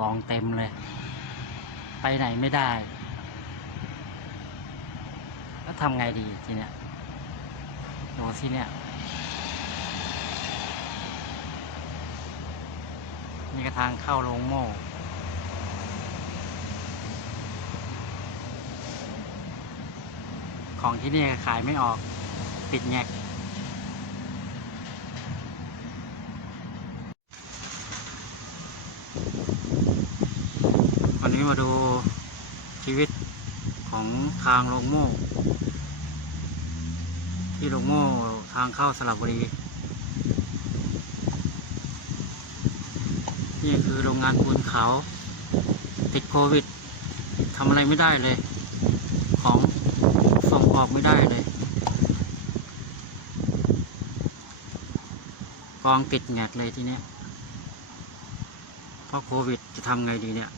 กองเต็มเลย ไปไหนไม่ได้ แล้วทำไงดีทีเนี้ยดูสิเนี่ย นี่ก็ทางเข้าโรงโม่ของที่นี่ขายไม่ออกปิดแงก วันนี้มาดูชีวิตของทางโรงโม่ ที่โรงโม่ทางเข้าสระบุรี นี่คือโรงงานปูนขาว ติดโควิดทำอะไรไม่ได้เลย ของส่งออกไม่ได้เลย กองติดแงกเลยทีเนี้ยเพราะโควิดจะทำไงดีเนี่ย